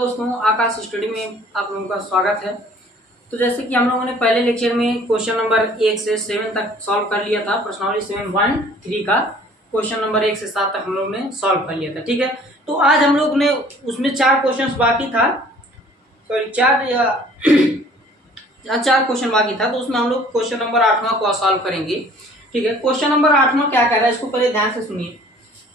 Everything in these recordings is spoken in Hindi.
दोस्तों, आकाश स्टडी में आप लोगों का स्वागत है। तो जैसे कि हम लोगों ने पहले लेक्चर में क्वेश्चन नंबर 1 से 7 तक सॉल्व कर लिया था। प्रश्नावली 7.1.3 का क्वेश्चन नंबर 1 से 7 तक हम लोग ने सॉल्व कर लिया था। ठीक है, तो आज हम लोग ने उसमें 4 क्वेश्चन बाकी था, सॉरी 4 क्वेश्चन बाकी था। तो उसमें हम लोग क्वेश्चन नंबर 8वां को सॉल्व करेंगे। ठीक है, क्वेश्चन नंबर 8वां क्या कह रहा है, इसको पहले ध्यान से सुनिए।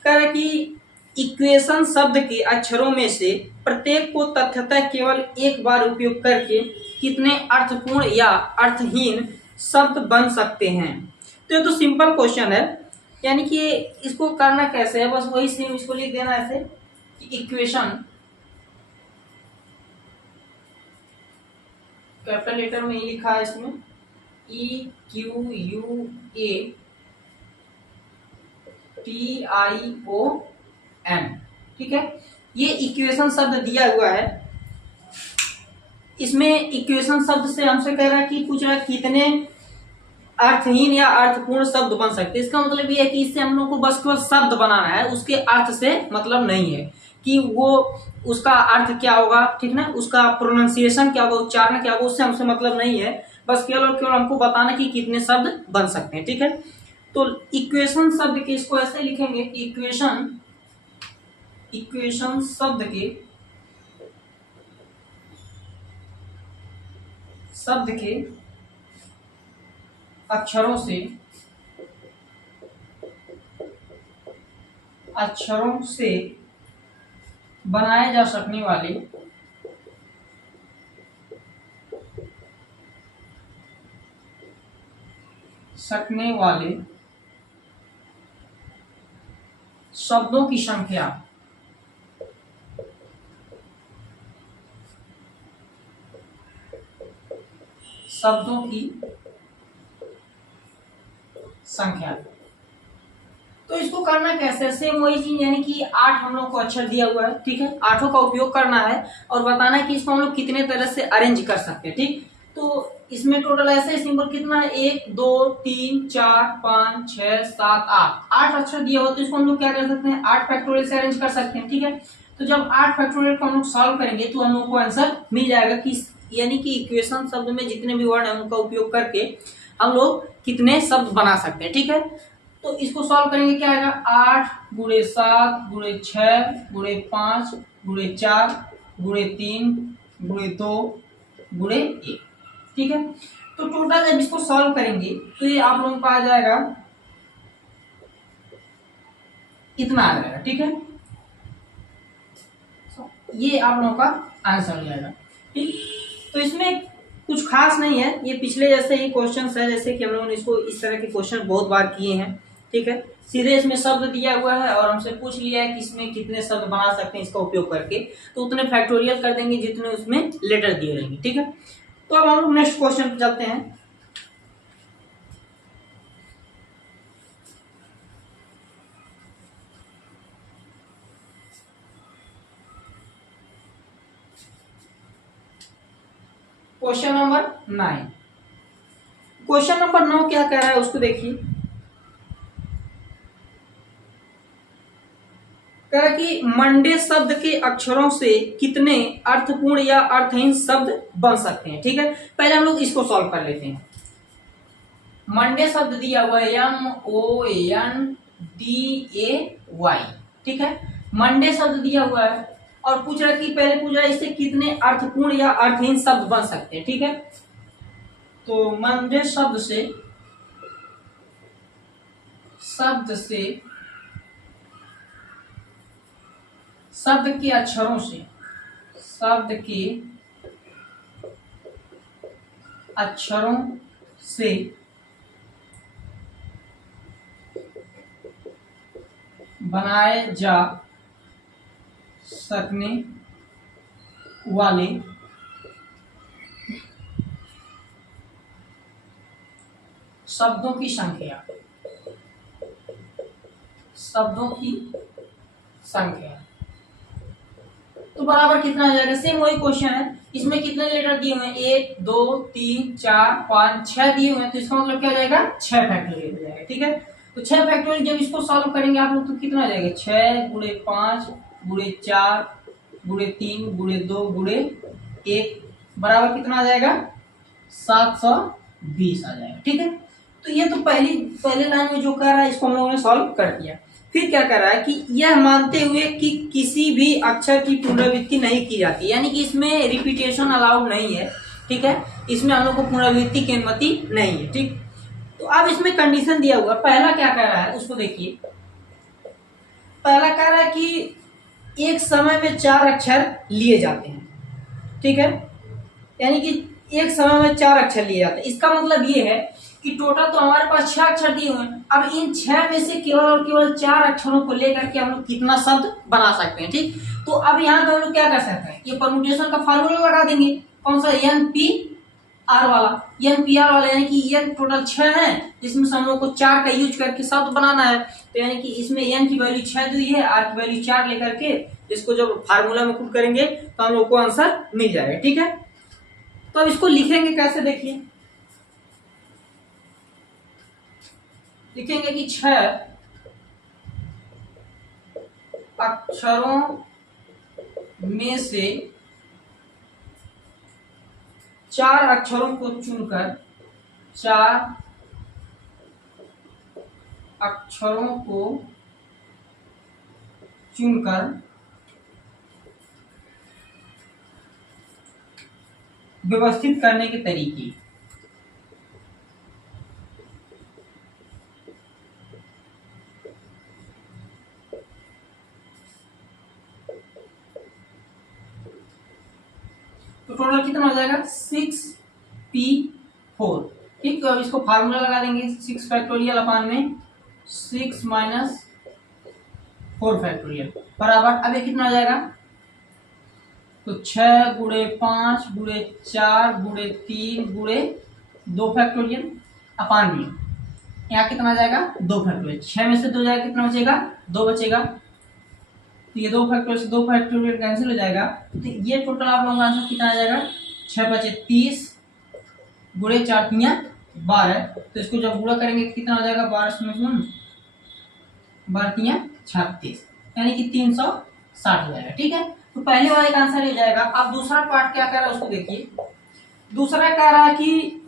कह रहा है कि इक्वेशन शब्द के अक्षरों में से प्रत्येक को तथ्यतः केवल एक बार उपयोग करके कितने अर्थपूर्ण या अर्थहीन शब्द बन सकते हैं। तो ये तो सिंपल क्वेश्चन है, यानी कि इसको करना कैसे है, बस वही सेम इसको लिख देना ऐसे कि इक्वेशन कैपिटल लेटर में ही लिखा है इसमें EQUATION। ठीक है, ये इक्वेशन शब्द दिया हुआ है। इसमें इक्वेशन शब्द से हमसे कह रहा है कि पूछ रहा है कितने अर्थहीन या अर्थपूर्ण शब्द बन सकते हैं। इसका मतलब ये है कि इससे हम लोग को बस केवल शब्द बनाना है, उसके अर्थ से मतलब नहीं है कि वो उसका अर्थ क्या होगा, ठीक ना, उसका प्रोनाउंसिएशन क्या होगा, उच्चारण क्या होगा, उससे हमसे मतलब नहीं है। बस केवल और केवल हमको बताना कि कितने शब्द बन सकते हैं। ठीक है, तो इक्वेशन शब्द के इसको ऐसे लिखेंगे कि इक्वेशन शब्द के अक्षरों से बनाए जा सकने वाले शब्दों की संख्या तो इसको करना कैसे, सेम वही चीज, यानी कि 8 हम लोग को अक्षर दिया हुआ है। ठीक है, 8 का उपयोग करना है और बताना है कि इसको हम लोग कितने तरह से अरेंज कर सकते हैं। ठीक, तो इसमें टोटल ऐसे सिंबल कितना है, 1 2 3 4 5 6 7 8 अक्षर दिया हुआ। तो इसको हम लोग क्या कर सकते हैं, 8 फैक्टोरियल से अरेंज कर सकते हैं। ठीक है, तो जब 8 फैक्टोरियल को हम लोग सॉल्व करेंगे तो हम लोग को आंसर मिल जाएगा कि यानी कि इक्वेशन शब्द में जितने भी वर्ड है उनका उपयोग करके हम लोग कितने शब्द बना सकते हैं। ठीक है, तो इसको सॉल्व करेंगे, क्या आएगा, 8 × 7 × 6 × 5 × 4 × 3 × 2 × 1। ठीक है, तो टोटल जब इसको सॉल्व करेंगे तो ये आप लोगों को आ जाएगा, इतना आ जाएगा। ठीक है, ये आप लोगों का आंसर हो जाएगा। ठीक, तो इसमें कुछ खास नहीं है, ये पिछले जैसे ही क्वेश्चंस है, जैसे कि हम लोगों ने इसको इस तरह के क्वेश्चन बहुत बार किए हैं। ठीक है, सीधे इसमें शब्द दिया हुआ है और हमसे पूछ लिया है कि इसमें कितने शब्द बना सकते हैं इसका उपयोग करके, तो उतने फैक्टोरियल कर देंगे जितने उसमें लेटर दिए रहेंगे। ठीक है, तो अब हम लोग नेक्स्ट क्वेश्चन पे चलते हैं। Question number 9। क्वेश्चन नंबर 9 क्या कह रहा है उसको देखिए। कह रहा है कि मंडे शब्द के अक्षरों से कितने अर्थपूर्ण या अर्थहीन शब्द बन सकते हैं। ठीक है, पहले हम लोग इसको सॉल्व कर लेते हैं। मंडे शब्द दिया हुआ है MONDAY। ठीक है, मंडे शब्द दिया हुआ है और पूछ रहा है कि पहले पूछ रहा है इससे कितने अर्थपूर्ण या अर्थहीन शब्द बन सकते हैं। ठीक है, तो मंडे शब्द के अक्षरों से बनाए जा सकने वाले शब्दों की संख्या तो बराबर कितना आ जाएगा, सेम वही क्वेश्चन है। इसमें कितने लेटर दिए हुए हैं, 1 2 3 4 5 6 दिए हुए हैं, तो इसका मतलब क्या हो जाएगा, 6 फैक्टोरियल हो जाएगा। ठीक है, तो 6 फैक्टोरियल जब इसको सॉल्व करेंगे आप लोग तो कितना आ जाएगा, 6 × 5 × 4 गुणे 3 गुणे 2 गुणे 1 बराबर कितना आ जाएगा 720 आ जाएगा। ठीक है, तो ये तो पहले लाइन में जो कह रहा है इसको हम लोगों ने सॉल्व कर दिया। फिर क्या कर रहा है कि यह मानते हुए कि किसी भी अक्षर की पुनरावृत्ति नहीं की जाती, यानी कि इसमें रिपीटेशन अलाउड नहीं है। ठीक है, इसमें हम लोग को पुनरावृत्ति की अनुमति नहीं है। ठीक, तो अब इसमें कंडीशन दिया हुआ, पहला क्या कह रहा है उसको देखिए। पहला कह रहा है कि एक समय में 4 अक्षर लिए जाते हैं। ठीक है, यानी कि एक समय में 4 अक्षर लिए जाते हैं। इसका मतलब ये है कि टोटल तो हमारे पास 6 अक्षर दिए हुए हैं। अब इन 6 में से केवल और केवल 4 अक्षरों को लेकर के हम लोग कितना शब्द बना सकते हैं। ठीक, तो अब यहाँ पे हम लोग क्या कर सकते हैं, ये परम्यूटेशन का फार्मूला लगा देंगे। कौन सा, NPR वाला। NPR वाला यानी कि ये टोटल 6 है, जिसमें से हम लोग को 4 का यूज करके शब्द बनाना है। तो यानी कि इसमें n की वैल्यू 6 दी है, r की वैल्यू 4 लेकर के इसको जब फार्मूला में पुट करेंगे तो हम लोग को आंसर मिल जाएगा। ठीक है, तो अब इसको लिखेंगे कैसे, देखिए लिखेंगे कि 6 अक्षरों में से 4 अक्षरों को चुनकर 4 अक्षरों को चुनकर व्यवस्थित करने के तरीके। तो टोटल कितना हो जाएगा 6p4। ठीक, तो अब इसको फार्मूला लगा देंगे 6 फैक्टोरियल अपान में 6 माइनस 4 फैक्टोरियल बराबर, अब ये कितना हो जाएगा, तो 6 गुणे 5 गुणे 4 गुणे 3 गुणे 2 फैक्टोरियल अपान में यहाँ कितना आ जाएगा 2 फैक्टोरियल। 6 में से 2 जाएगा, कितना बचेगा 2 बचेगा। तो ये 2 फैक्टोरियल से 2 फैक्टोरियल कैंसिल हो जाएगा। तो ये टोटल आप लोगों का आंसर कितना आ जाएगा, 6 बचे 30 गुणे 4 तियां 12। तो इसको जब गुणा करेंगे कितना हो जाएगा 12 तियां 36, यानी कि 360 हो जाएगा। ठीक है, तो पहले वाले का आंसर हो जाएगा। अब दूसरा पार्ट क्या कर रहा है उसको देखिए। दूसरा कह रहा है कि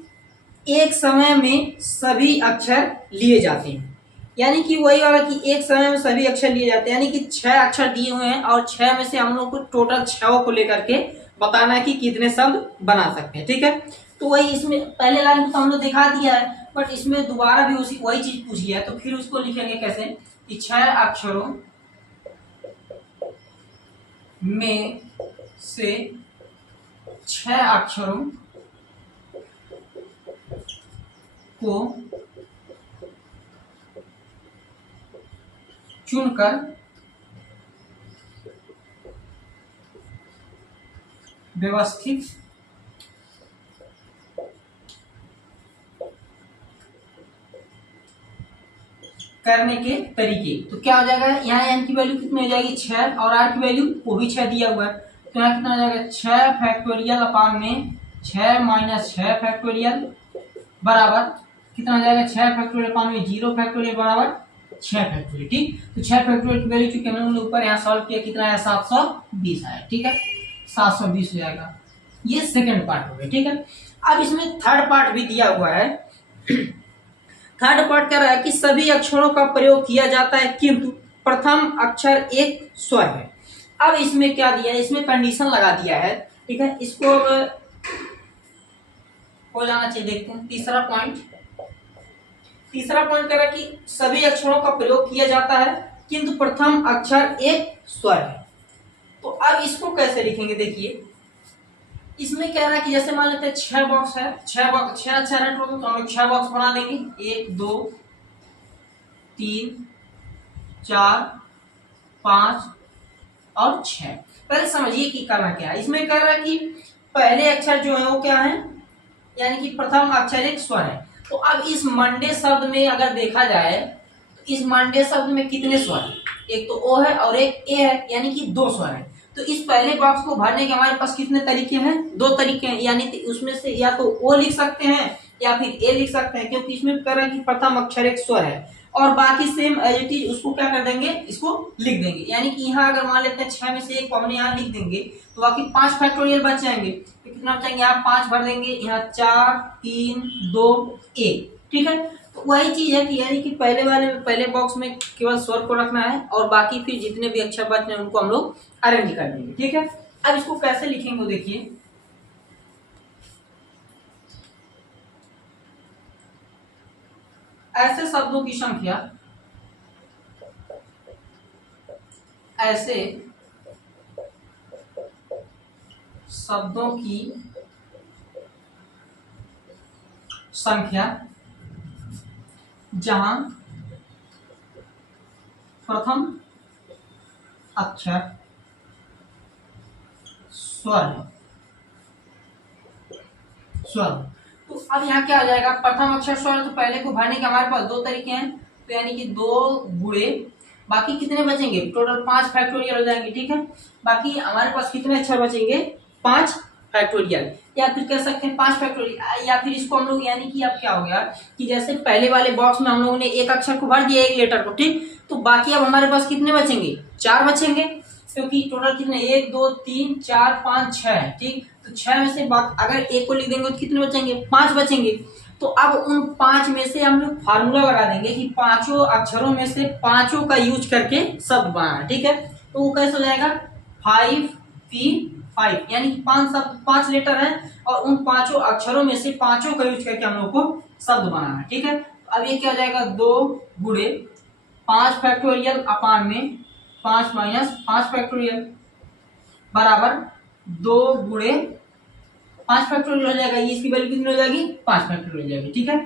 एक समय में सभी अक्षर लिए जाते हैं, यानी कि वही वाला कि एक समय में सभी अक्षर लिए जाते हैं, यानी कि 6 अक्षर दिए हुए हैं और 6 में से हम लोग को टोटल 6 को लेकर के बताना है कि कितने शब्द बना सकते हैं। ठीक है, तो वही इसमें पहले लाइन तो हम लोग दिखा दिया है, बट इसमें दोबारा भी वही चीज पूछी है। तो फिर उसको लिखेंगे कैसे कि 6 अक्षरों में से 6 अक्षरों को चुनकर व्यवस्थित करने के तरीके। तो क्या हो जाएगा, यहाँ n की वैल्यू कितनी हो जाएगी 6 और r की वैल्यू वो भी 6 दिया हुआ है। तो यहाँ कितना हो जाएगा 6 फैक्टोरियल अपान में 6 माइनस 6 फैक्टोरियल बराबर कितना हो जाएगा 6 फैक्टोरियल अपान में 0 फैक्टोरियल बराबर 6 फैक्टोरियल। ठीक, तो 6 फैक्टोरियल की वैल्यू चूंकि हमने ऊपर यहाँ सॉल्व किया कितना आया 720 आया। ठीक है, 720 हो जाएगा। ये सेकेंड पार्ट हो गया। ठीक है, अब इसमें थर्ड पार्ट भी दिया हुआ है। थर्ड पार्ट कह रहा है कि सभी अक्षरों का प्रयोग किया जाता है किंतु प्रथम अक्षर एक स्वर है। अब इसमें क्या दिया है, इसमें कंडीशन लगा दिया है। ठीक है, इसको हो जाना चाहिए, देखते हैं तीसरा पॉइंट कह रहा है कि सभी अक्षरों का प्रयोग किया जाता है किंतु प्रथम अक्षर एक स्वर है। तो अब इसको कैसे लिखेंगे, देखिए इसमें कह रहा है कि जैसे मान लेते हैं 6 बॉक्स है, 6 अक्षर है टोटल, तो हम लोग 6 बॉक्स बना देंगे 1 2 3 4 5 और 6। पहले समझिए कि करना क्या है। इसमें कह रहा है कि पहले अक्षर जो है वो क्या है, यानी कि प्रथम अक्षर एक स्वर है। तो अब इस मंडे शब्द में अगर देखा जाए तो इस मंडे शब्द में कितने स्वर हैं, एक तो ओ है और एक ए है, यानी कि 2 स्वर है। तो इस पहले बॉक्स को भरने के हमारे पास कितने तरीके हैं, 2 तरीके हैं, यानी कि उसमें से या तो ओ लिख सकते हैं या फिर ए लिख सकते हैं, क्योंकि इसमें कह रहा है कि प्रथम अक्षर एक स्वर है। और बाकी सेम एज इट इज उसको क्या कर देंगे, इसको लिख देंगे। यानी कि यहाँ अगर मान लेते हैं 6 में से एक को हमने यहाँ लिख देंगे तो बाकी 5 फैक्टोरियल बच जाएंगे। तो कितना बचेंगे, यहाँ 5 भर देंगे, यहाँ 4 3 2 1। ठीक है, तो वही चीज है कि यानी कि पहले वाले में पहले बॉक्स में केवल स्वर को रखना है और बाकी फिर जितने भी अक्षर बच रहे हैं उनको हम लोग अरेंज कर देंगे। ठीक है, अब इसको कैसे लिखेंगे देखिए, ऐसे शब्दों की संख्या, ऐसे शब्दों की संख्या जहां प्रथम अक्षर स्वर है, स्वर। तो अब यहाँ क्या आ जाएगा, प्रथम अक्षर स्वर। तो पहले को भरने के हमारे पास दो तरीके हैं, तो यानी कि 2 गुणे बाकी कितने बचेंगे, टोटल 5 फैक्टोरियल हो जाएंगे। ठीक है, बाकी हमारे पास कितने अक्षर बचेंगे, 5 फैक्टोरियल, या फिर कह सकते हैं 5 फैक्टोरियल। या फिर इसको हम लोग यानी कि अब क्या हो गया कि जैसे पहले वाले बॉक्स में हम लोगों ने एक अक्षर को भर दिया, एक लेटर को, ठीक, तो बाकी अब हमारे पास कितने बचेंगे, 4 बचेंगे, क्योंकि टोटल कितने 1 2 3 4 5 6 है। ठीक, तो 6 में से अगर एक को लिख देंगे तो कितने बचेंगे, 5 बचेंगे। तो अब उन 5 में से हम लोग फार्मूला लगा देंगे कि पांचों अक्षरों में से पांचों का यूज करके शब्द बनाना। ठीक है, तो वो कैसे हो जाएगा, 5P5, यानी कि 5 शब्द 5 लेटर हैं और उन पांचों अक्षरों में से पांचों का यूज करके हम लोग को शब्द बनाना है। ठीक है, अब ये क्या हो जाएगा, 2 गुणे 5 फैक्टोरियल अपान में 5 माइनस 5 फैक्टोरियल बराबर 2 गुणे 5 फैक्टोरियल हो जाएगा। ये इसकी वैल्यू कितनी हो जाएगी, 5 फैक्टोरियल हो जाएगी। ठीक है,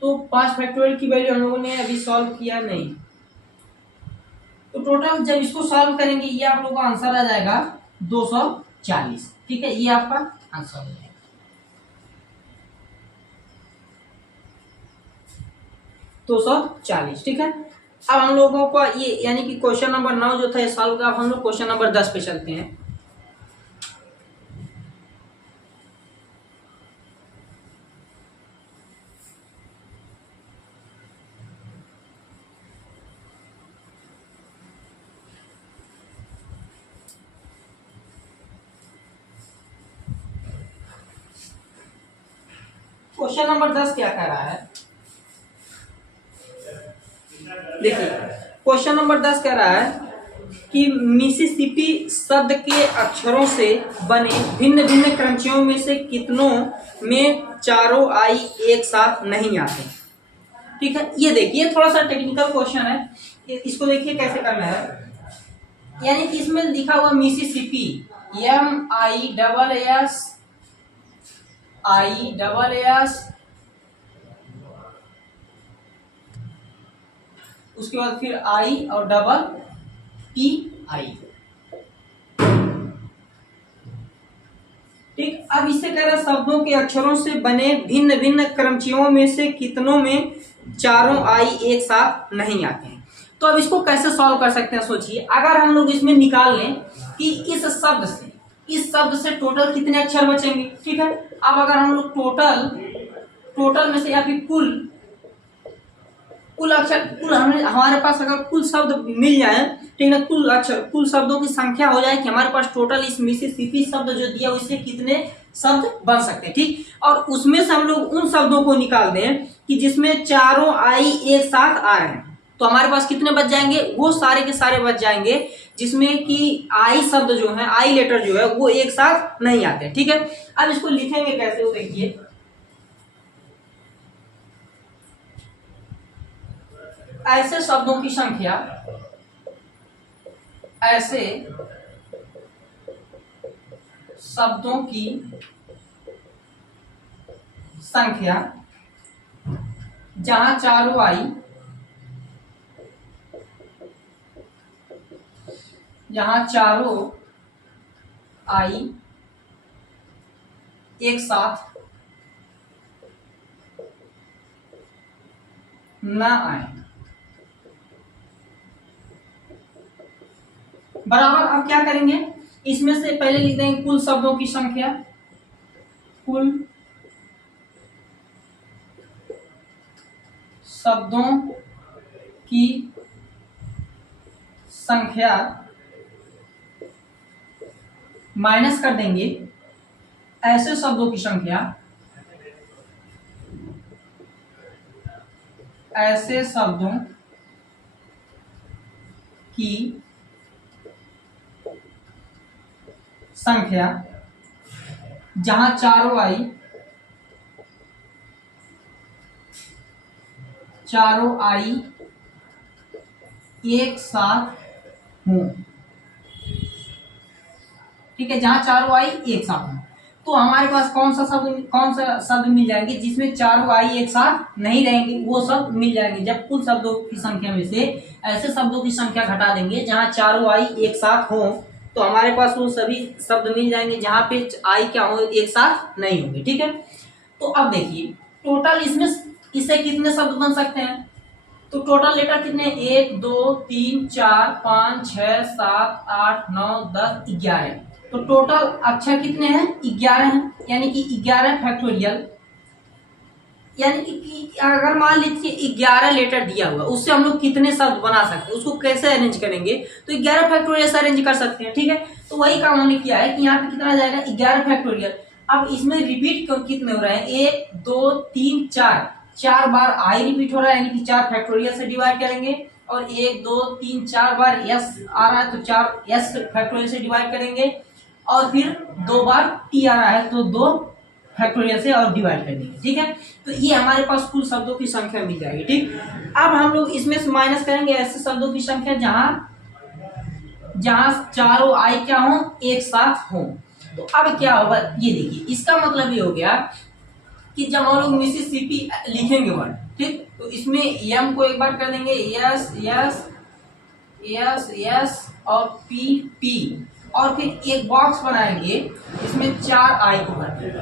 तो 5 फैक्टोरियल की वैल्यू हम लोगों ने अभी सॉल्व किया नहीं, तो टोटल जब इसको सॉल्व करेंगे ये आप लोगों का आंसर आ जाएगा 240। ठीक है, ये आपका आंसर हो जाएगा 240। ठीक है, अब हम लोगों का ये यानी कि क्वेश्चन नंबर 9 जो था ये सॉल्व का। अब हम लोग क्वेश्चन नंबर 10 पे चलते हैं। क्वेश्चन नंबर 10 क्या कह रहा है, देखिए क्वेश्चन नंबर 10 कह रहा है कि मिसिसिपी शब्द के अक्षरों से बने भिन्न भिन्न क्रंचियों में से कितनों में चारों आई एक साथ नहीं आते। ठीक है, ये देखिए थोड़ा सा टेक्निकल क्वेश्चन है, इसको देखिए कैसे करना है। यानी कि इसमें लिखा हुआ मिसिसिपी, MISSISS, उसके बाद फिर आई और डबल PI। ठीक, अब इससे कह रहा है शब्दों के अक्षरों से बने भिन्न भिन्न क्रमचियों में से कितनों में चारों आई एक साथ नहीं आते हैं। तो अब इसको कैसे सॉल्व कर सकते हैं, सोचिए अगर हम लोग इसमें निकाल लें कि इस शब्द से टोटल कितने अक्षर बचेंगे। ठीक है, अब अगर हम लोग टोटल में से या फिर कुल हमारे पास अगर कुल शब्द मिल जाए, ठीक है, कुल शब्दों की संख्या हो जाए कि हमारे पास टोटल इस मिसिसिपी शब्द जो दिया उससे कितने शब्द बन सकते हैं। ठीक, और उसमें से हम लोग उन शब्दों को निकाल दें कि जिसमें चारों आई एक साथ आ रहे हैं, तो हमारे पास कितने बच जाएंगे, वो सारे के सारे बच जाएंगे जिसमें कि आई शब्द जो है, आई लेटर जो है वो एक साथ नहीं आते। ठीक है, अब इसको लिखेंगे कैसे वो देखिए, ऐसे शब्दों की संख्या, ऐसे शब्दों की संख्या जहां चारों आई एक साथ न आए बराबर। अब क्या करेंगे, इसमें से पहले लिख देंगे कुल शब्दों की संख्या, कुल शब्दों की संख्या माइनस कर देंगे ऐसे शब्दों की संख्या, ऐसे शब्दों की संख्या जहां चारों आई एक साथ हों। ठीक है, जहां चारों आई एक साथ हों। तो हमारे पास कौन सा शब्द मिल जाएंगे जिसमें चारों आई एक साथ नहीं रहेंगे, वो शब्द मिल जाएंगे जब कुल शब्दों की संख्या में से ऐसे शब्दों की संख्या घटा देंगे जहां चारों आई एक साथ हों, तो हमारे पास वो सभी शब्द मिल जाएंगे जहां पे आई क्या हो, एक साथ नहीं होंगे। ठीक है, तो अब देखिए टोटल इसमें इससे कितने शब्द बन सकते हैं। तो टोटल लेटर कितने, 1 2 3 4 5 6 7 8 9 10 11। तो टोटल अक्षर कितने हैं, 11 हैं, यानी कि 11 फैक्टोरियल। यानी कि अगर मान लीजिए 11 लेटर दिया हुआ, उससे हम लोग कितने शब्द बना सकते हैं, उसको कैसे अरेंज करेंगे, तो 11 फैक्टोरियल से अरेंज कर सकते हैं। ठीक है, तो वही काम हमने किया है कि यहाँ पे कितना जाएगा, 11 फैक्टोरियल। अब इसमें रिपीट कितने हो रहे हैं, 1 2 3 4, 4 बार आई रिपीट हो रहा है, यानी कि 4 फैक्टोरियल से डिवाइड करेंगे। और 1 2 3 4 बार यस आ रहा है तो 4 यस फैक्टोरियल से डिवाइड करेंगे। और फिर 2 बार टी आ रहा है तो 2 फैक्टोरियल से और डिवाइड कर देंगे। ठीक है, तो ये हमारे पास कुल शब्दों की संख्या मिल जाएगी। ठीक, अब हम लोग इसमें से माइनस करेंगे ऐसे शब्दों की संख्या जहां चारों आई क्या हो, एक साथ हो। तो अब क्या होगा, ये देखिए, इसका मतलब ये हो गया कि जब हम लोग मिसिसिपी लिखेंगे वर्ड, ठीक, तो इसमें एम को एक बार कर देंगे यस यस यस यस और पी पी, और फिर एक बॉक्स बनाएंगे, इसमें 4 आई को भर देंगे।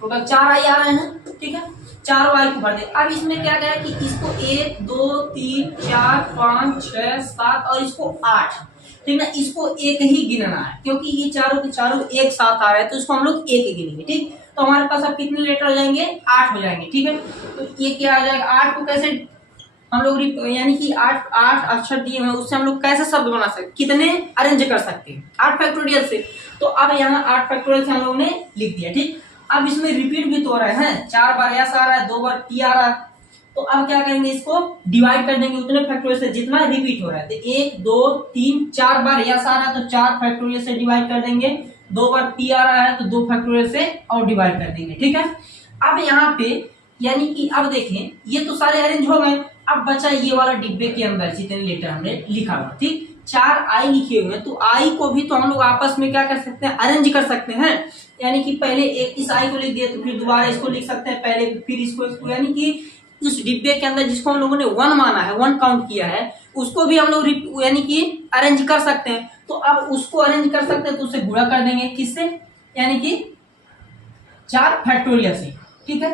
टोटल 4 आई आ रहे हैं। ठीक है, 4 आई को भर दे। अब इसमें क्या करें कि इसको 1 2 3 4 5 6 7 और इसको 8, ठीक है, इसको एक ही गिनना है क्योंकि ये चारों के चारों एक साथ आ रहे हैं, तो इसको हम लोग एक ही गिनेंगे। ठीक, तो हमारे पास अब कितने लेटर हो जाएंगे, 8 हो जाएंगे। ठीक है, तो ये क्या आ जाएगा, 8 को कैसे हम लोग, यानी कि 8 अक्षर दिए हुए, उससे हम लोग कैसे शब्द बना सकते, कितने अरेंज कर सकते हैं, 8 फैक्टोरियल से। तो अब यहाँ 8 फैक्टोरियल से हम लोग ने लिख दिया। ठीक, अब इसमें रिपीट भी तो हो रहा है, 4 बार एस आ रहा है, 2 बार टी आ रहा है, तो अब क्या करेंगे, इसको डिवाइड कर देंगे उतने फैक्टोरियल से जितना रिपीट हो रहा है। तो 1 2 3 4 बार एस आ रहा है तो 4 फैक्टोरियल से डिवाइड कर देंगे, 2 बार टी आ रहा है तो 2 फैक्टोरियल से और डिवाइड कर देंगे। ठीक है, अब यहाँ पे यानी कि अब देखें ये तो सारे अरेंज हो गए। अब बचा ये वाला डिब्बे के अंदर जितने लेटर हमने लिखा हुआ, ठीक, 4 आई लिखे हुए हैं, तो आई को भी तो हम लोग आपस में क्या कर सकते हैं, अरेंज कर सकते हैं। यानी कि पहले एक इस आई को लिख दिया तो फिर दोबारा इसको लिख सकते हैं, पहले फिर इसको, यानी कि उस डिब्बे के अंदर जिसको हम लोगों ने 1 माना है, 1 काउंट किया है, उसको भी हम लोग यानी कि अरेंज कर सकते हैं। तो अब उसको अरेंज कर सकते हैं तो उसे गुणा कर देंगे किससे, यानी कि 4 फैक्टोरियल से। ठीक है,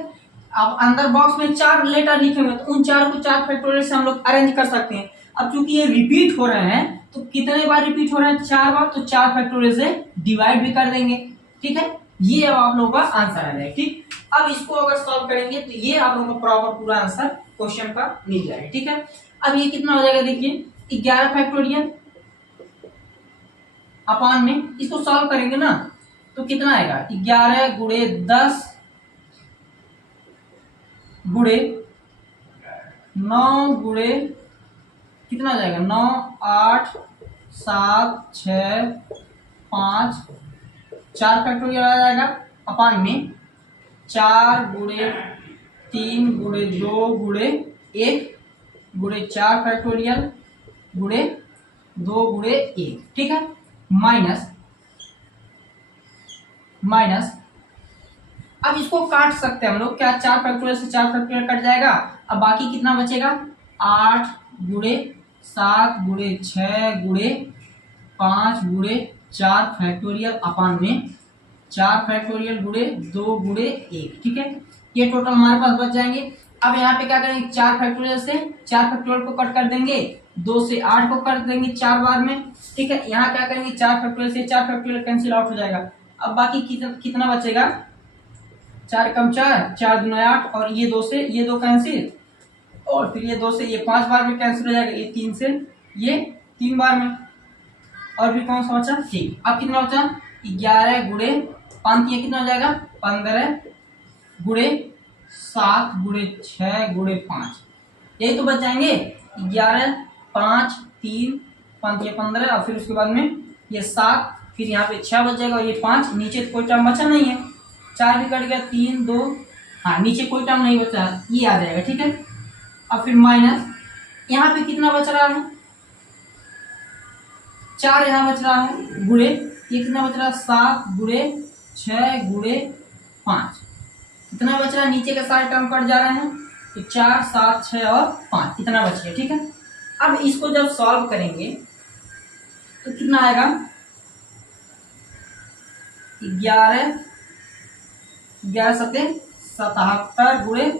अब अंदर बॉक्स में 4 लेटर लिखे हुए तो उन 4 को 4 फैक्टोरियल से हम लोग अरेंज कर सकते हैं। अब चूंकि ये रिपीट हो रहे हैं तो कितने बार रिपीट हो रहे हैं, 4 बार, तो 4 फैक्टोरियल से डिवाइड भी कर देंगे। ठीक है, ये अब आप लोगों का आंसर आ जाएगा। ठीक, अब इसको अगर सॉल्व करेंगे तो ये आप लोगों को प्रॉपर पूरा आंसर क्वेश्चन का मिल जाएगा। ठीक है, अब ये कितना हो जाएगा, देखिए 11 फैक्टोरियल अपान में, इसको सॉल्व करेंगे ना तो कितना आएगा, 11 गुणे 10 गुणे 9 गुणे कितना आ जाएगा, 9 8 7 6 5 4 फैक्टोरियल आ जाएगा अपान में 4 गुणे 3 गुणे 2 गुणे 1 गुणे 4 फैक्टोरियल गुणे 2 गुणे 1। ठीक है, माइनस अब इसको काट सकते हैं हम लोग, क्या 4 फैक्टोरियल से 4 फैक्टोरियल कट जाएगा, अब बाकी कितना बचेगा, 8 गुणे 7 गुणे 6 गुणे 5 गुणे 4 फैक्टोरियल अपान में 4 फैक्टोरियल गुणे 2 गुणे 1। ठीक है, ये टोटल हमारे पास बच जाएंगे। अब यहाँ पे क्या करेंगे, 4 फैक्टोरियल से 4 फैक्टोरियल को कट कर देंगे, 2 से 8 को कर देंगे 4 बार में। ठीक है, यहाँ क्या करेंगे, 4 फैक्टोरियल से 4 फैक्टोरियल कैंसिल आउट हो जाएगा। अब बाकी कितना बचेगा, 4 कम 4, 4 दूना 8, और ये 2 से ये 2 कैंसिल, और फिर ये 2 से ये 5 बार में कैंसिल हो जाएगा, ये 3 से ये 3 बार में, और भी कौन सा बचा? ठीक। अब कितना बचा? 11 गुणे 5, ये कितना हो जाएगा? 15 गुणे 7 गुणे 6 गुणे 5, यही तो बच जाएंगे। 11, 5, 3, 5 ये 15, और फिर उसके बाद में ये 7, फिर यहाँ पे 6 बच जाएगा, और ये 5, नीचे कोई टर्म बचा नहीं है, 4 भी कट गया, 3, 2, हाँ नीचे कोई टर्म नहीं बचा, ये आ जाएगा। ठीक है, अब फिर माइनस, यहाँ पे कितना बच रहा है? 4 यहाँ बच रहा है, गुणे ये कितना बच रहा है? 7 गुणे 6 गुणे 5, कितना बच रहा है? नीचे के सारे टर्म कट जा रहे हैं, तो 4, 7, 6 और 5 इतना बच गया। ठीक है, अब इसको जब सॉल्व करेंगे तो कितना आएगा? 11 सत्ते 77 गुणे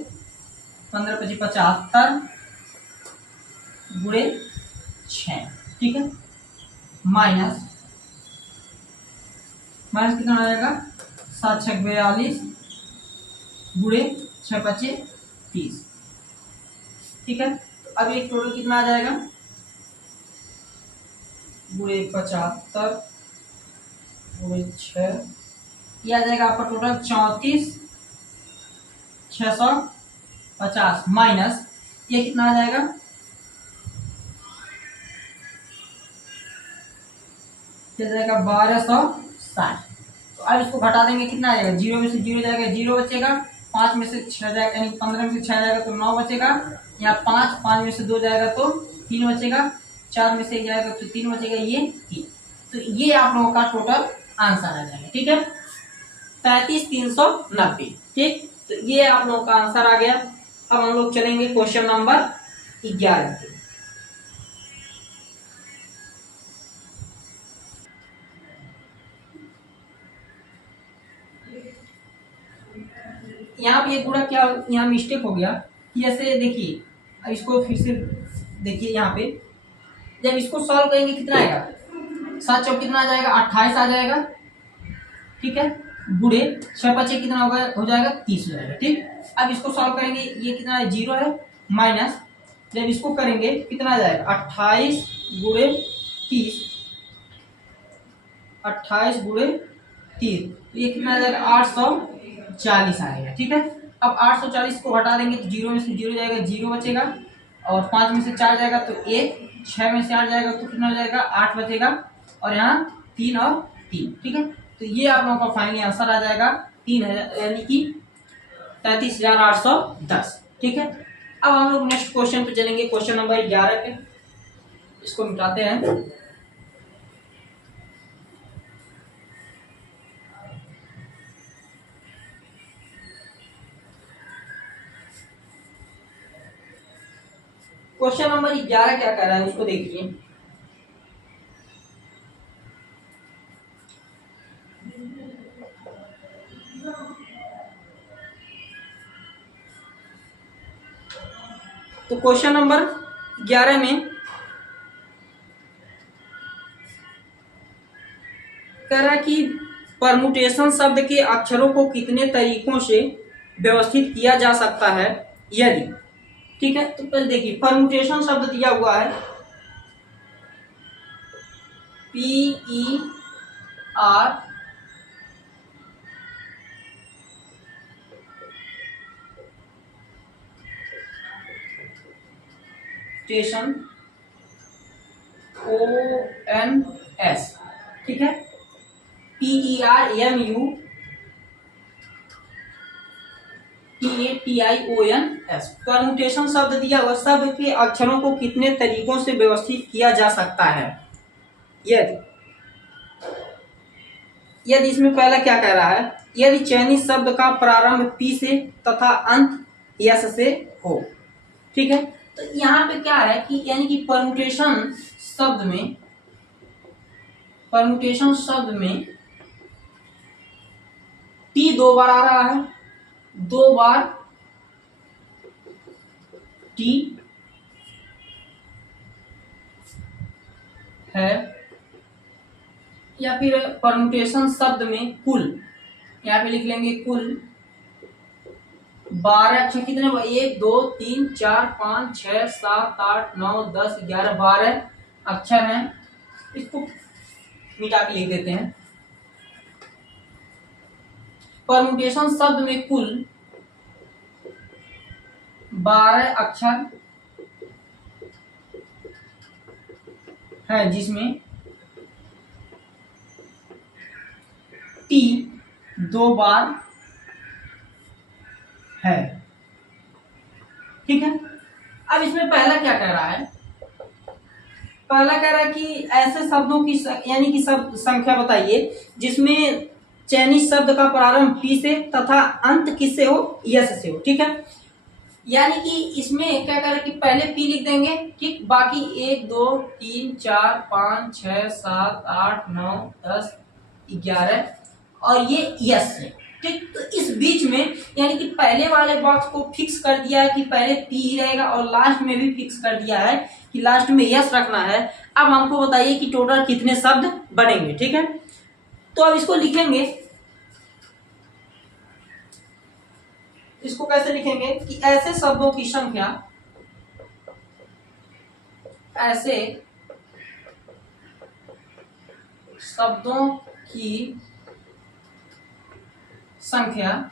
15 25 75 गुणे 6। ठीक है, माइनस कितना आ जाएगा? 7 6 42 गुणे 6 25 30। ठीक है, तो अब एक टोटल कितना आ जाएगा? गुणे 75 गुणे 6, ये आ जाएगा आपका टोटल 34 650, माइनस ये कितना आ जाएगा? ये जाएगा 1260। तो अब इसको घटा देंगे, कितना आ जाएगा? 0 में से 0 जाएगा, 0 बचेगा, 5 में से 6 जाएगा, यानी 15 में से 6 जाएगा तो 9 बचेगा, यहाँ 5 में से 2 जाएगा तो 3 बचेगा, 4 में से 1 जाएगा तो 3 बचेगा, ये 3। तो ये आप लोगों का टोटल आंसर आ जाएगा। ठीक है, 33,390। ठीक, तो ये आप लोगों का आंसर आ गया। अब हम लोग चलेंगे क्वेश्चन नंबर 11 पे। यहाँ पे एक गुणा क्या यहाँ मिस्टेक हो गया कि ऐसे देखिए, अब इसको फिर से देखिए, यहाँ पे जब इसको सॉल्व करेंगे कितना आएगा? 7 चौक कितना आ जाएगा? 28 आ जाएगा। ठीक है, गुणे 6 5 कितना होगा? हो जाएगा 30 हो जाएगा। ठीक, अब इसको सॉल्व करेंगे, ये कितना है? 0 है, माइनस जब इसको करेंगे कितना आ जाएगा? 28 गुणे 30, 28 गुणे 30, तो ये कितना आ जाएगा? 840 आएगा। ठीक है, अब 840 को हटा देंगे तो 0 में से 0 जाएगा, 0 बचेगा, और 5 में से 4 जाएगा तो 1, 6 में से 8 जाएगा तो कितना हो जाएगा? 8 बचेगा, और यहाँ 3 और 3। ठीक है, तो ये आप लोगों का फाइनली आंसर आ जाएगा 3000, यानी कि 33,810। ठीक है, अब हम लोग नेक्स्ट क्वेश्चन पे चलेंगे, क्वेश्चन नंबर 11 पे। इसको मिटाते हैं। क्वेश्चन नंबर 11 क्या कह रहा है उसको देखिए। तो क्वेश्चन नंबर 11 में कह रहा है कि परमुटेशन शब्द के अक्षरों को कितने तरीकों से व्यवस्थित किया जा सकता है यदि। ठीक है, तो पहले देखिए, परमुटेशन शब्द दिया हुआ है PER स्टेशन ONS। ठीक है, PERMUTATIONS। परमुटेशन शब्द दिया हुआ, शब्द के अक्षरों को कितने तरीकों से व्यवस्थित किया जा सकता है यदि इसमें पहला क्या कह रहा है? यदि चयनित शब्द का प्रारंभ P से तथा अंत S से हो। ठीक है, तो यहाँ पे क्या है कि यानी कि परमुटेशन शब्द में P 2 बार आ रहा है, 2 बार T है, या फिर परमुटेशन शब्द में कुल, यहाँ पे लिख लेंगे कुल 12 अक्षर कितने? 1 2 3 4 5 6 7 8 9 10 11 12 अक्षर हैं। इसको मिटा के लिख देते हैं। परमुटेशन शब्द में कुल 12 अक्षर है, जिसमें टी 2 बार है। ठीक है। अब इसमें पहला क्या कह रहा है? पहला कह रहा है कि ऐसे शब्दों की यानी कि शब्द संख्या बताइए जिसमें चयनित शब्द का प्रारंभ पी से तथा अंत किससे हो? यस से हो। ठीक है। यानी कि इसमें क्या करें कि पहले पी लिख देंगे, ठीक, बाकी 1 2 3 4 5 6 7 8 9 10 11 और ये यस है। ठीक, तो इस बीच में यानी कि पहले वाले बॉक्स को फिक्स कर दिया है कि पहले पी ही रहेगा और लास्ट में भी फिक्स कर दिया है कि लास्ट में यस रखना है। अब हमको बताइए कि टोटल कितने शब्द बनेंगे। ठीक है, तो अब इसको लिखेंगे। इसको कैसे लिखेंगे कि ऐसे शब्दों की संख्या, ऐसे शब्दों की संख्या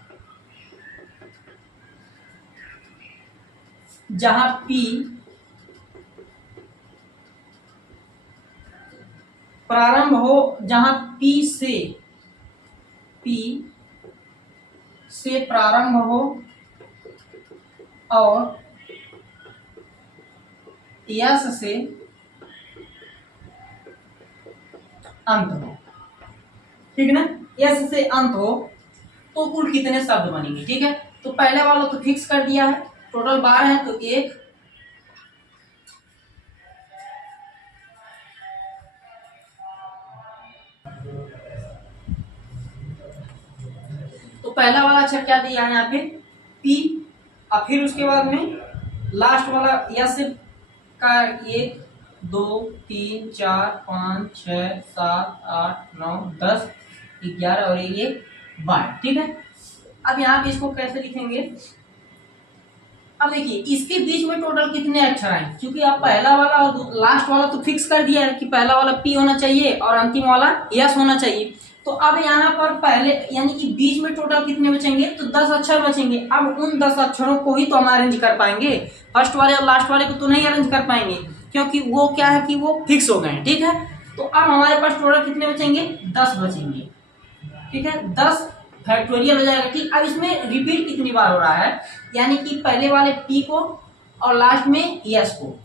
जहां पी प्रारंभ हो, जहां पी से प्रारंभ हो और यस से अंत हो। ठीक है ना, यस से अंत हो तो कुल कितने शब्द बनेंगे। ठीक है, तो पहले वाला तो फिक्स कर दिया है, टोटल 12 है तो 1 तो पहला वाला अक्षर क्या दिया है यहाँ पे? पी। और फिर उसके बाद में लास्ट वाला यस का 1 2 3 4 5 6 7 8 9 10 11 और ये 12। ठीक है, अब यहाँ पे इसको कैसे लिखेंगे? अब देखिए इसके बीच में टोटल कितने अक्षर आए, क्योंकि आप पहला वाला और लास्ट वाला तो फिक्स कर दिया है कि पहला वाला पी होना चाहिए और अंतिम वाला यस होना चाहिए। तो अब यहाँ पर पहले यानी कि बीच में टोटल कितने बचेंगे? तो 10 अक्षर बचेंगे। अब उन 10 अक्षरों को ही तो हम अरेंज कर पाएंगे, फर्स्ट वाले और लास्ट वाले को तो नहीं अरेंज कर पाएंगे, क्योंकि वो क्या है कि वो फिक्स हो गए। ठीक है, तो अब हमारे पास टोटल कितने बचेंगे? 10 बचेंगे। ठीक है, 10 फैक्टोरियल हो जाएगा। ठीक, अब इसमें रिपीट कितनी बार हो रहा है, यानी कि पहले वाले पी को और लास्ट में यस को,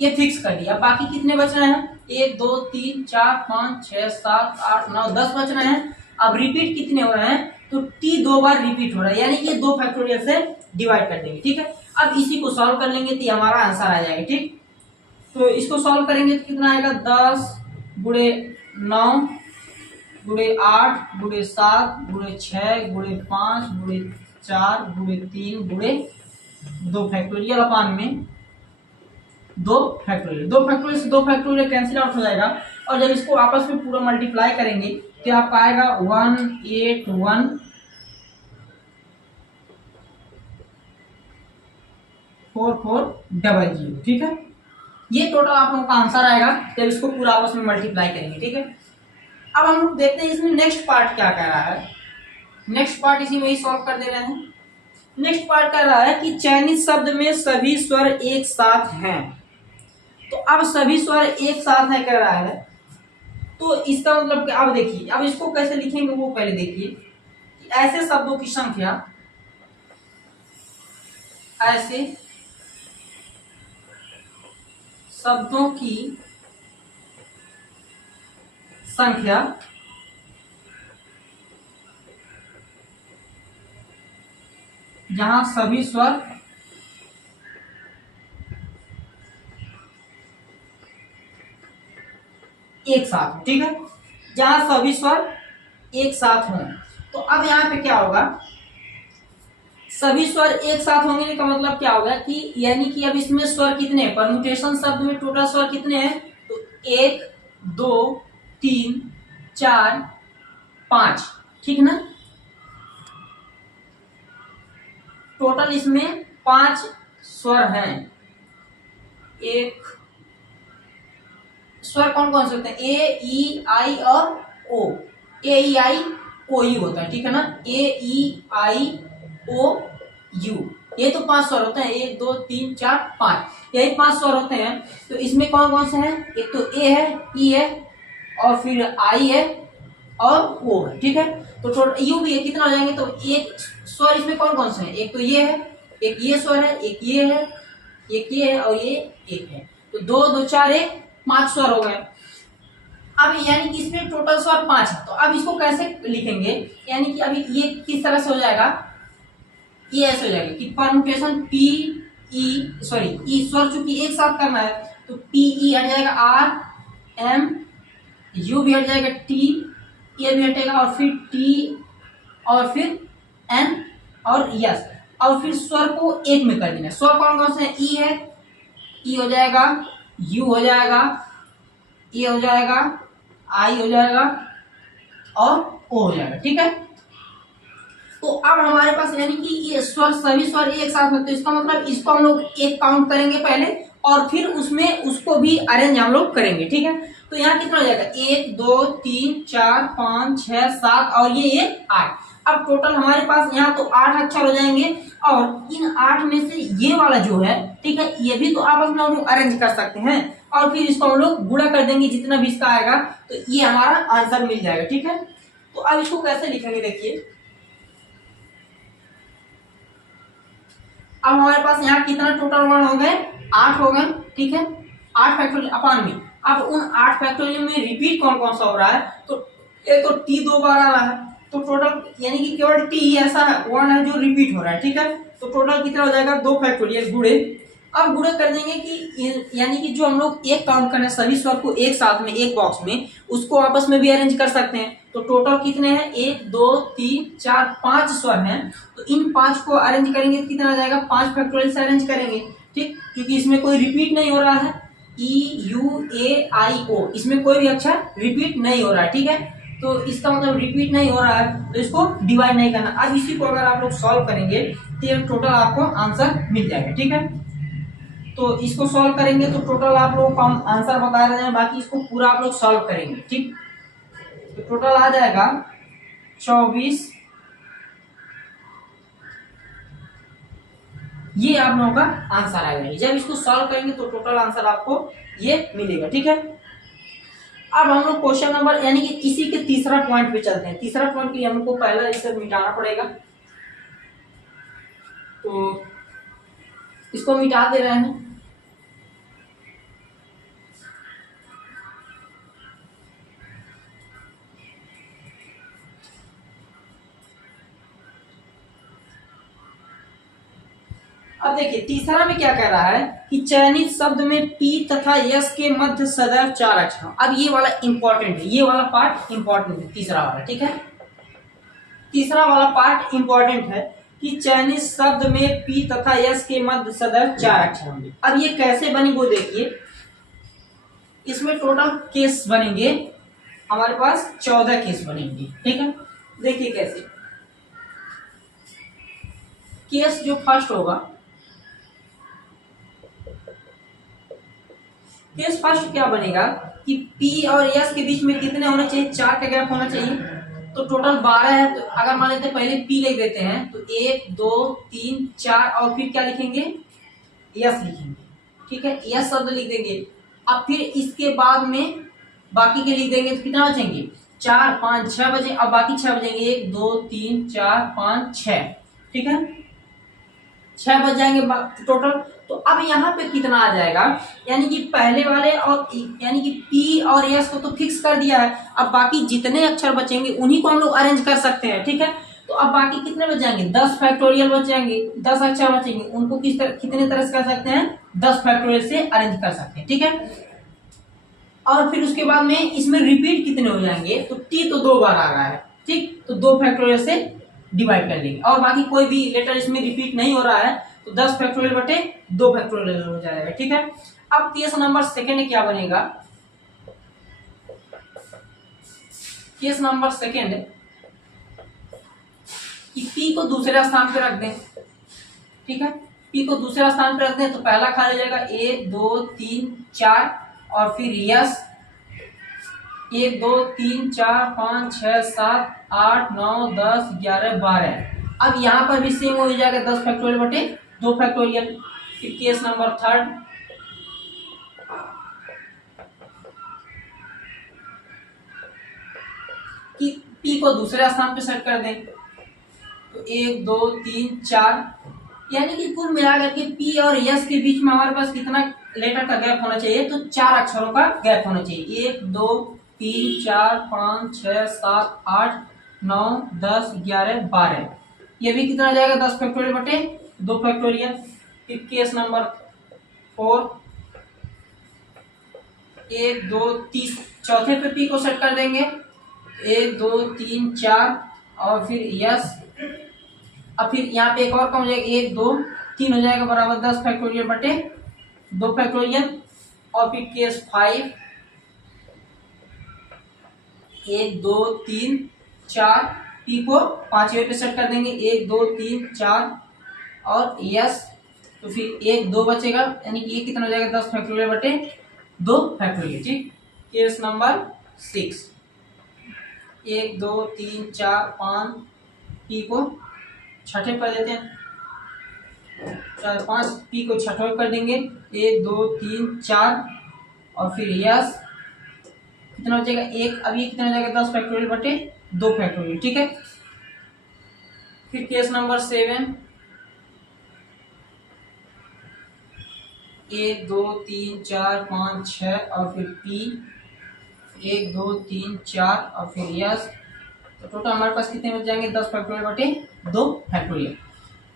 ये फिक्स कर दिया। बाकी कितने बच रहे हैं? 1 2 3 4 5 6 7 8 9 10 बच रहे हैं। अब रिपीट कितने हो रहे हैं? तो टी 2 बार रिपीट हो रहा है, यानी कि 2 फैक्टोरियल से डिवाइड कर देंगे। ठीक है, अब इसी को सॉल्व कर लेंगे तो हमारा आंसर आ जाएगा। ठीक, तो इसको सॉल्व करेंगे तो कितना आएगा? 10 गुणे 9 गुणे 8 गुणे 7 गुणे 6 गुणे 5 गुणे 4 गुणे 3 गुणे 2 फैक्टोरियल अपान में 2 फैक्टोरियल। 2 फैक्टोरियल से 2 फैक्टोरियल कैंसिल आउट हो जाएगा और जब इसको आपस में पूरा मल्टीप्लाई करेंगे तो आपका आएगा 1814400। ठीक है, ये टोटल आप लोगों का आंसर आएगा जब इसको पूरा आपस में मल्टीप्लाई करेंगे। ठीक है, अब हम लोग देखते हैं इसमें नेक्स्ट पार्ट क्या कह रहा है। नेक्स्ट पार्ट इसी में ही सॉल्व कर दे रहे हैं। नेक्स्ट पार्ट कह रहा है कि चयनित शब्द में सभी स्वर एक साथ हैं। तो अब सभी स्वर एक साथ है कह रहा है, तो इसका मतलब अब देखिए, अब इसको कैसे लिखेंगे वो पहले देखिए कि ऐसे शब्दों की संख्या, ऐसे शब्दों की संख्या जहां सभी स्वर एक साथ हो। ठीक है, जहां सभी स्वर एक साथ हों। तो अब यहां पे क्या होगा? सभी स्वर एक साथ होंगे का मतलब क्या होगा कि यानी कि अब इसमें स्वर कितने, परम्यूटेशन शब्द में टोटल स्वर कितने हैं? तो 1 2 3 4 5। ठीक ना, टोटल इसमें 5 स्वर हैं। एक स्वर कौन कौन से होते हैं? ए, ई, आई और ओ। ए, ई, आई, ओ, यू होता है, ठीक है ना। ए, ई, आई, ओ, यू, ये तो 5 स्वर होते हैं। 1 2 3 4 5, यही 5 स्वर होते हैं। तो इसमें कौन कौन से हैं? एक तो ए है, ई है, और फिर आई है और ओ है, ठीक है। तो टोटल यू भी है, कितना हो जाएंगे? तो एक स्वर इसमें कौन कौन से हैं? एक तो ये है, एक ये स्वर है, एक ये है, एक ये है और ये एक है। तो 2 2 4 1 5 स्वर हो गए। अब यानी कि इसमें टोटल स्वर 5 है। तो अब इसको कैसे लिखेंगे? यानी कि अभी ये किस तरह से हो जाएगा? ये ऐसे हो जाएगा कि परम्यूटेशन पी ई, सॉरी ई स्वर चूंकि एक साथ करना है तो पी ई हट जाएगा, आर एम, यू भी हट जाएगा, टी ए भी हटेगा, और फिर टी, और फिर एन और यस, और फिर स्वर को एक में कर देना। स्वर कौन कौन से हैं? ई है, ई हो जाएगा, यू हो जाएगा, ए हो जाएगा, आई हो जाएगा और ओ हो जाएगा, ठीक है। तो अब हमारे पास यानी कि ये स्वर, सभी स्वर एक साथ होते हैं। इसका मतलब इसको हम लोग एक काउंट करेंगे पहले और फिर उसमें उसको भी अरेंज हम लोग करेंगे, ठीक है। तो यहाँ कितना हो जाएगा? 1 2 3 4 5 6 7 और ये 8। अब टोटल हमारे पास यहाँ तो 8 अक्षर हो जाएंगे और इन 8 में से ये वाला जो है, ठीक है, ये भी तो आपस में हम लोग अरेंज कर सकते हैं और फिर इसको हम लोग गुणा कर देंगे, जितना भी इसका आएगा तो ये हमारा आंसर मिल जाएगा, ठीक है। तो अब इसको कैसे लिखेंगे? देखिए, अब हमारे पास यहाँ कितना टोटल वर्ण हो गए? 8 हो गए, ठीक है। 8 फैक्टोरियल अपॉन में, अब उन 8 फैक्टोरियल में रिपीट कौन कौन सा हो रहा है? तो ये तो टी 2 बार आ रहा है, तो टोटल यानी कि केवल टी ही ऐसा वर्ण है जो रिपीट हो रहा है, ठीक है। तो टोटल कितना हो जाएगा? 2 फैक्टोरियल गुणे। अब गुणा कर देंगे कि यानी कि जो हम लोग एक काउंट करना है सभी स्वर को एक साथ में एक बॉक्स में, उसको आपस में भी अरेंज कर सकते हैं। तो टोटल कितने हैं? 1 2 3 4 5 स्वर हैं। तो इन 5 को अरेंज करेंगे तो कितना आ जाएगा? 5 फैक्टोरियल से अरेंज करेंगे, ठीक, क्योंकि इसमें कोई रिपीट नहीं हो रहा है। ई यू ए आई ओ, इसमें कोई भी अक्षर रिपीट नहीं हो रहा है, ठीक है। तो इसका मतलब रिपीट नहीं हो रहा है तो इसको डिवाइड नहीं करना। अब इसी को अगर आप लोग सॉल्व करेंगे तो टोटल आपको आंसर मिल जाएगा, ठीक है। तो इसको सॉल्व करेंगे तो टोटल आप लोगों को हम आंसर बता रहे हैं, बाकी इसको पूरा आप लोग सॉल्व करेंगे, ठीक। तो टोटल आ जाएगा 24, ये आप लोगों का आंसर आएगा। जब इसको सॉल्व करेंगे तो टोटल आंसर आपको ये मिलेगा, ठीक है। अब हम लोग क्वेश्चन नंबर यानी कि इसी के तीसरा पॉइंट पे चलते हैं। तीसरा पॉइंट के लिए हमको पहला इसे मिटाना पड़ेगा, तो इसको मिटा दे रहे हैं। अब देखिए तीसरा में क्या कह रहा है कि चयनित शब्द में पी तथा यस के मध्य सदैव 4 अक्षर। अब ये वाला इंपॉर्टेंट है, ये वाला पार्ट इंपॉर्टेंट है, तीसरा वाला, ठीक है। तीसरा वाला पार्ट इंपॉर्टेंट है कि चयनित शब्द में पी तथा यस के मध्य सदैव 4 अक्षर होंगे। अब ये कैसे बनी वो देखिए, इसमें टोटल केस बनेंगे हमारे पास 14 केस बनेंगे, ठीक है। देखिए कैसे, केस जो फर्स्ट होगा, केस फर्स्ट क्या बनेगा कि P और S के बीच में कितने होना चाहिए? 4 का गैप होना चाहिए। तो टोटल 12 है। तो अगर मान लेते हैं पहले P लिख देते हैं तो 1 2 3 4 और फिर क्या लिखेंगे? S लिखेंगे, ठीक है, S शब्द लिख देंगे। अब फिर इसके बाद में बाकी के लिख देंगे तो कितना बचेंगे? 4 5 6 बजे। अब बाकी 6 बचेंगे, 1 2 3 4 5 6, ठीक है, 6 बच जाएंगे टोटल। तो अब यहाँ पे कितना आ जाएगा? यानी कि पहले वाले और यानी कि P और S को तो फिक्स कर दिया है, अब बाकी जितने अक्षर बचेंगे उन्हीं को हम लोग अरेंज कर सकते हैं, ठीक है। तो अब बाकी कितने बच जाएंगे? 10 फैक्टोरियल बच जाएंगे, 10 अक्षर बचेंगे, उनको कितने तरह से कर सकते हैं? 10 फैक्टोरियल से अरेंज कर सकते हैं, ठीक है। और फिर उसके बाद में इसमें रिपीट कितने हो जाएंगे? तो T तो 2 बार आ रहा है, ठीक, तो 2 फैक्टोरियल से डिवाइड कर देंगे और बाकी कोई भी लेटर इसमें रिपीट नहीं हो रहा है तो 10 फैक्टोरियल बटे 2 फैक्टोरियल हो जाएगा, ठीक है। अब केस नंबर सेकंड क्या बनेगा? केस नंबर सेकंड कि P को दूसरे स्थान पे रख दें, ठीक है। पी को दूसरे स्थान पर रखते हैं तो पहला खाली हो जाएगा 1 2 3 4 और फिर यस 1 2 3 4 5 6 7 8 9 10 11 12। अब यहाँ पर भी सेम हो जाएगा 10 फैक्टोरियल बटे 2 फैक्टोरियल। फिर केस नंबर थर्ड, कि पी को दूसरे स्थान पे सेट कर दें तो 1 2 3 4, यानी कि कुल मिलाकर के पी और यस के बीच में हमारे पास कितना लेटर का गैप होना चाहिए, तो 4 अक्षरों का गैप होना चाहिए। 1 2 3 4 5 6 7 8 9 10 11 12। ये भी कितना हो जाएगा 10 फैक्टोरियल बटे 2 फैक्टोरियल। फिर केस नंबर 4, 1 2 3, चौथे पे पी को सेट कर देंगे 1 2 3 4 और फिर यस। अब फिर यहाँ पे एक और कम हो जाएगा 1 2 3 हो जाएगा बराबर 10 फैक्टोरियल बटे 2 फैक्टोरियल। और फिर केस 5, 1 2 3 4, पी को 5वें पे सेट कर देंगे 1 2 3 4 और यस। तो फिर 1 2 बचेगा, यानी कि ये कितना हो जाएगा 10 फैक्टोरियल बटे 2 फैक्टोरियल। ठीक। केस नंबर 6, 1 2 3 4 5, पी को छठे कर देते हैं 4 5, पी को छठे कर देंगे 1 2 3 4 और फिर यस कितना हो जाएगा 1। अब ये कितना हो जाएगा 10 फैक्टोरियल बटे 2 फैक्टोरियल। ठीक है। फिर केस नंबर 7, 1 2 3 4 5 6 और फिर पी 1 2 3 4 और फिर यस। तो टोटल हमारे पास कितने बच जाएंगे 10 फैक्टोरियल बटे 2 फैक्टोरियल।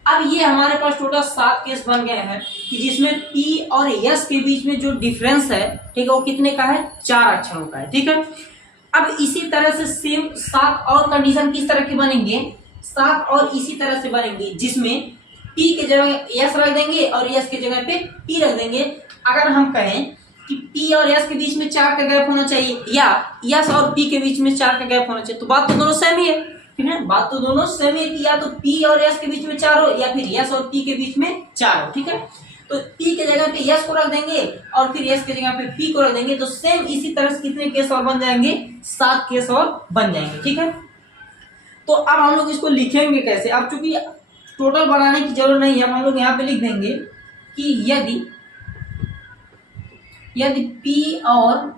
अब ये हमारे पास टोटल 7 केस बन गए हैं कि जिसमें पी और यस के बीच में जो डिफरेंस है, ठीक है, वो कितने का है 4 अक्षरों का है। ठीक है। अब इसी तरह से सेम 7 और कंडीशन किस तरह के बनेंगे, 7 और इसी तरह से बनेंगे जिसमें पी के जगह यस रख देंगे और यस के जगह पे पी रख देंगे। अगर हम कहें कि पी और यस के बीच में 4 का गैप होना चाहिए या यस और पी के बीच में 4 का गैप होना चाहिए, तो बात तो दोनों सेम ही है। ठीक है, बात तो दोनों सेम है कि या तो पी और यस के बीच में 4 हो या फिर यस और पी के बीच में 4 हो। ठीक है, तो पी के जगह पे यस को रख देंगे और फिर यस के जगह पे पी को रख देंगे, तो सेम इसी तरह से कितने केस और बन जाएंगे 7 केस और बन जाएंगे। ठीक है, तो अब हम लोग इसको लिखेंगे कैसे। अब चूंकि टोटल बनाने की जरूरत नहीं है, हम लोग यहाँ पे लिख देंगे कि यदि पी और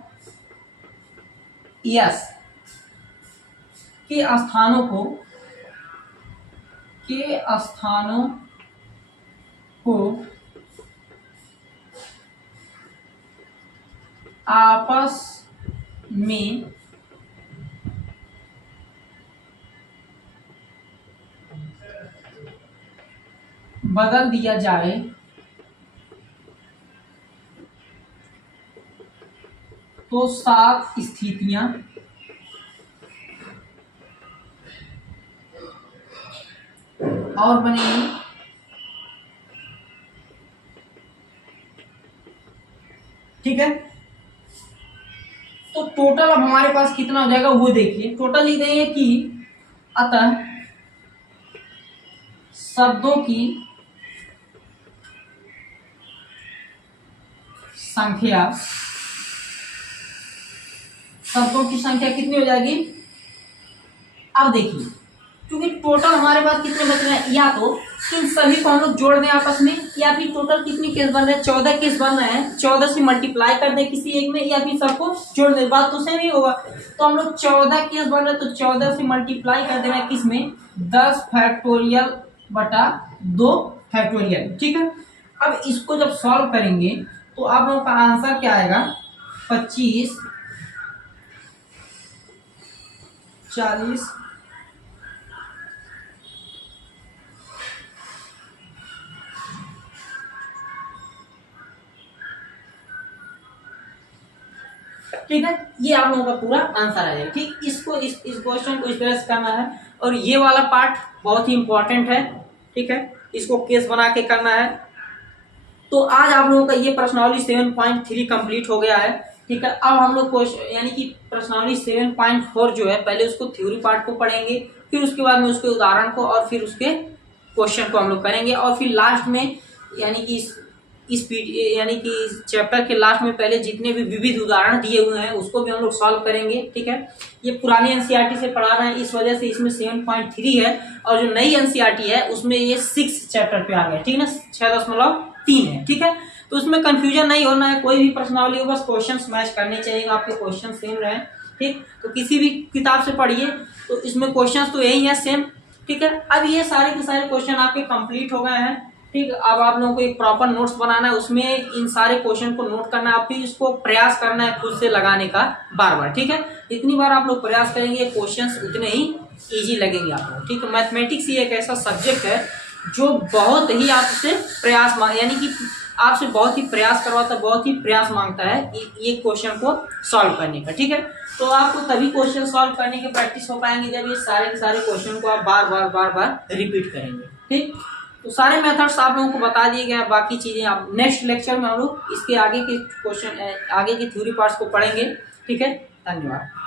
यस के स्थानों को आपस में बदल दिया जाए तो 7 स्थितियां और बनेगी। ठीक है, तो टोटल अब हमारे पास कितना हो जाएगा वो देखिए। टोटल लिख देंगे कि अतः शब्दों की संख्या कितनी हो जाएगी। अब देखिए, क्योंकि टोटल हमारे पास कितने बच रहे हैं, या तो इन सभी को हम लोग जोड़ दें आपस में, या फिर टोटल कितनी केस बन रहे हैं 14 केस बन रहे हैं, 14 से मल्टीप्लाई कर दें किसी एक में, या फिर सबको जोड़ दें, बात तो सेम ही होगा। तो हम लोग 14 केस बन रहे हैं तो 14 से मल्टीप्लाई कर देना किस में 10 फैक्टोरियल बटा 2 फैक्टोरियल। ठीक है, अब इसको जब सॉल्व करेंगे तो आप लोगों का आंसर क्या आएगा 25 40 ठीक है, ये आप लोगों का पूरा आंसर आ जाएगा। ठीक, इसको इस क्वेश्चन को इस तरह से करना है और ये वाला पार्ट बहुत ही इंपॉर्टेंट है। ठीक है, इसको केस बना के करना है। तो आज आप लोगों का ये प्रश्नावली 7.3 कंप्लीट हो गया है। ठीक है, अब हम लोग यानी कि प्रश्नावली 7.4 जो है, पहले उसको थ्योरी पार्ट को पढ़ेंगे, फिर उसके बाद में उसके उदाहरण को और फिर उसके क्वेश्चन को हम लोग करेंगे और फिर लास्ट में यानी कि यानी कि इस चैप्टर के लास्ट में पहले जितने भी विविध उदाहरण दिए हुए हैं उसको भी हम लोग सॉल्व करेंगे। ठीक है, ये पुरानी एनसीईआरटी से पढ़ा रहे हैं, इस वजह से इसमें 7.3 है और जो नई एनसीईआरटी है उसमें ये 6 चैप्टर पे आ गया। ठीक है ना, 6.3 है। ठीक है, तो उसमें कंफ्यूजन नहीं होना है, कोई भी प्रश्नावली हो बस क्वेश्चन मैच करने चाहिए, आपके क्वेश्चन सेम रहे। ठीक, तो किसी भी किताब से पढ़िए तो इसमें क्वेश्चन तो यही है सेम। ठीक है, अब ये सारे के सारे क्वेश्चन आपके कंप्लीट हो गए हैं। ठीक, अब आप लोगों को एक प्रॉपर नोट्स बनाना है, उसमें इन सारे क्वेश्चन को नोट करना है, आप फिर इसको प्रयास करना है खुद से लगाने का बार बार। ठीक है, जितनी बार आप लोग प्रयास करेंगे क्वेश्चंस उतने ही इजी लगेंगे आपको। ठीक है, मैथमेटिक्स ही एक ऐसा सब्जेक्ट है जो बहुत ही आपसे प्रयास यानी कि आपसे बहुत ही प्रयास करवाता है, बहुत ही प्रयास मांगता है ये क्वेश्चन को सॉल्व करने का। ठीक है, तो आपको तभी क्वेश्चन सॉल्व करने के प्रैक्टिस हो पाएंगे जब ये सारे क्वेश्चन को आप बार बार रिपीट करेंगे। ठीक, तो सारे मेथड्स आप लोगों को बता दिए गए, बाकी चीजें आप नेक्स्ट लेक्चर में हम लोग इसके आगे के क्वेश्चन आगे की थ्योरी पार्ट्स को पढ़ेंगे। ठीक है, धन्यवाद।